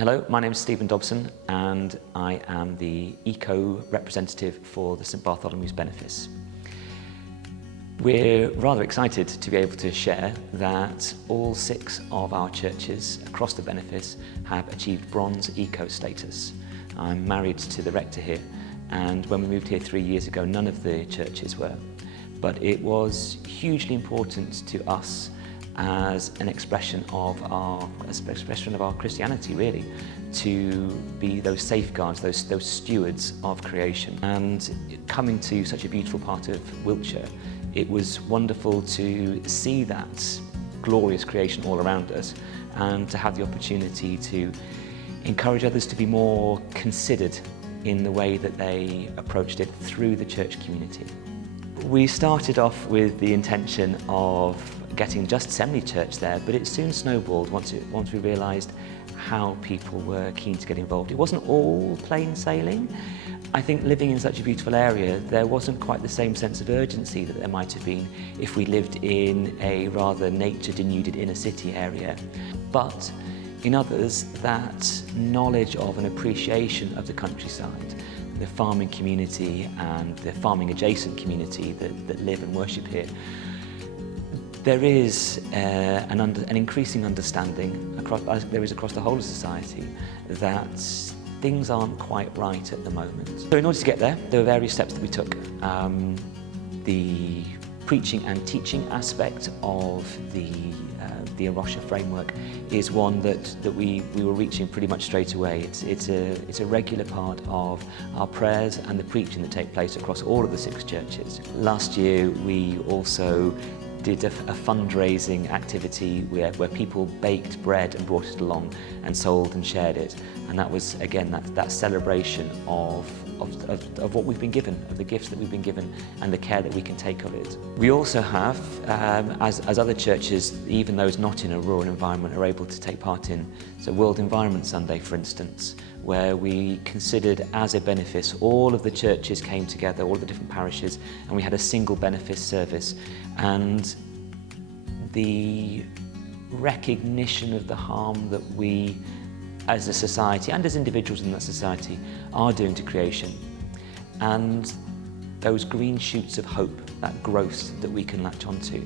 Hello, my name is Stephen Dobson and I am the Eco representative for the St Bartholomew's Benefice. We're rather excited to be able to share that all 6 of our churches across the Benefice have achieved bronze eco status. I'm married to the rector here, and when we moved here 3 years ago none of the churches were. But it was hugely important to us as an expression of our Christianity, really, to be those safeguards, those stewards of creation. And coming to such a beautiful part of Wiltshire, it was wonderful to see that glorious creation all around us and to have the opportunity to encourage others to be more considered in the way that they approached it through the church community. We started off with the intention of getting just Assembly Church there, but it soon snowballed once we realised how people were keen to get involved. It wasn't all plain sailing. I think living in such a beautiful area, there wasn't quite the same sense of urgency that there might have been if we lived in a rather nature-denuded inner city area. But in others, that knowledge of and appreciation of the countryside, the farming community and the farming adjacent community that live and worship here, there is an increasing understanding across the whole of society that things aren't quite right at the moment. So in order to get there were various steps that we took. The preaching and teaching aspect of the Arosha framework is one that we were reaching pretty much straight away. It's a regular part of our prayers and the preaching that take place across all of the 6 churches. Last year we also did a fundraising activity where people baked bread and brought it along and sold and shared it, and that was again that celebration of what we've been given, of the gifts that we've been given and the care that we can take of it. We also have, as other churches, even those not in a rural environment, are able to take part in, so World Environment Sunday for instance, where we considered as a benefice, all of the churches came together, all of the different parishes, and we had a single benefice service. And the recognition of the harm that we as a society and as individuals in that society are doing to creation, and those green shoots of hope, that growth that we can latch onto.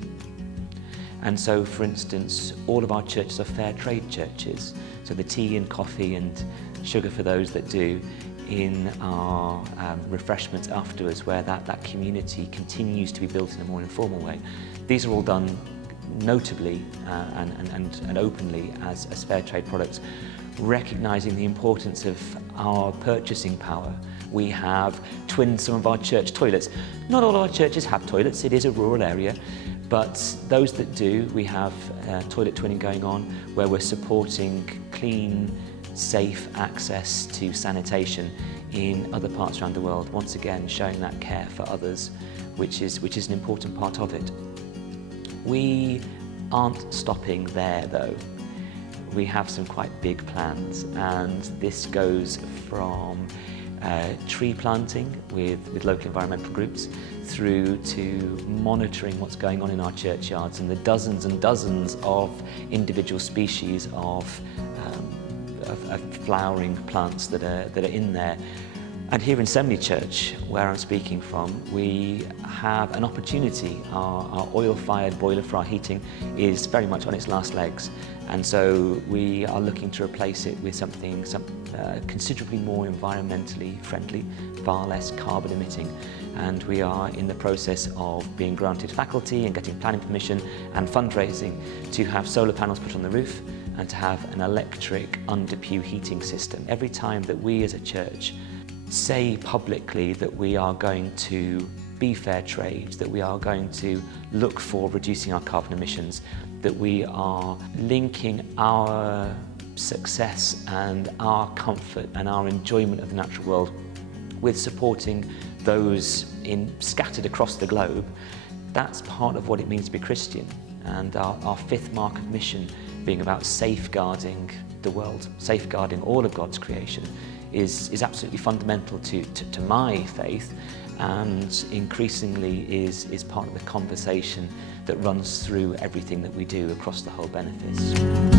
And so, for instance, all of our churches are fair trade churches, so the tea and coffee and sugar for those that do in our refreshments afterwards, where that community continues to be built in a more informal way. These are all done notably and openly as fair trade products, recognising the importance of our purchasing power. We have twinned some of our church toilets. Not all our churches have toilets, it is a rural area, but those that do, we have toilet twinning going on where we're supporting clean, safe access to sanitation in other parts around the world, once again showing that care for others, which is an important part of it. We aren't stopping there though. We have some quite big plans, and this goes from tree planting with local environmental groups through to monitoring what's going on in our churchyards and the dozens and dozens of individual species of flowering plants that are in there. And here in Assembly Church, where I'm speaking from, we have an opportunity. Our oil-fired boiler for our heating is very much on its last legs, and so we are looking to replace it with something considerably more environmentally friendly, far less carbon emitting. And we are in the process of being granted faculty and getting planning permission and fundraising to have solar panels put on the roof and to have an electric under-pew heating system. Every time that we as a church say publicly that we are going to be fair trade, that we are going to look for reducing our carbon emissions, that we are linking our success and our comfort and our enjoyment of the natural world with supporting those scattered across the globe, that's part of what it means to be Christian. And our 5th mark of mission being about safeguarding the world, safeguarding all of God's creation, is absolutely fundamental to my faith, and increasingly is part of the conversation that runs through everything that we do across the whole Benefice.